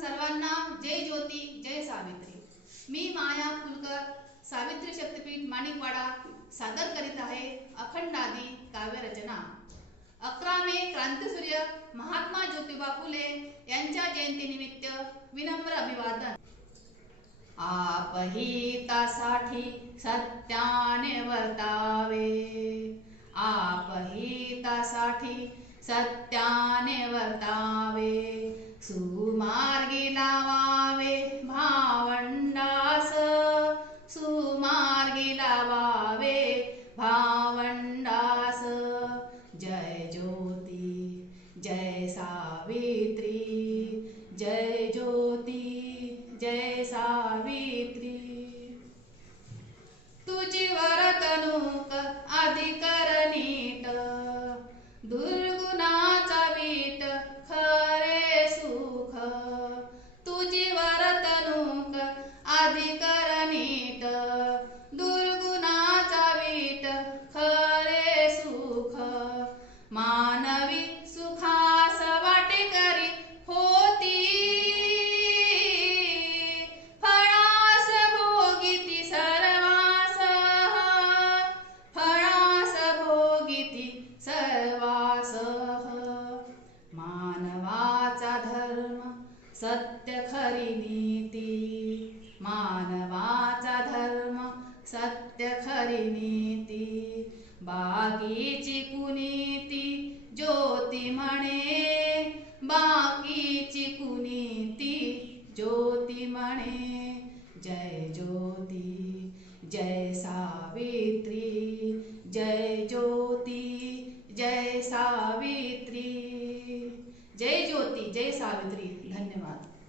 सर्वांना जय ज्योती जय सावित्री. मी माया फुलकर सावित्री शक्तीपीठ माणिकवाडा सादर करीत आहे अखंडादी काव्यरचना. अकरा मे क्रांतीसूर्य महात्मा ज्योतिबा फुले यांच्या जयंतीनिमित्त विनम्र अभिवादन. आपहितासाठी सत्याने वर्तावे. आपहितासाठी सत्याने वर्तावे. सुमार्गी लावावे भावंडास. सुमार्गी लावावे भावंडास. जय ज्योती जय सावित्री जय ज्योती जय सावित्री. तुझी वरतनुक अधिकर नीट मानवी सुखास वाटे करी होती. फळास भोगिती सर्वास. फळास भोगिती सर्वास. मानवाचा धर्म सत्य खरी नीती. मानवाचा धर्म सत्य खरी नीती. बागीची कुणी ज्योती म्हणे बाकीची कुनीती ज्योती म्हणे जय ज्योति, जय सावित्री, जय ज्योति, जय सावित्री। जय ज्योति, जय सावित्री। धन्यवाद।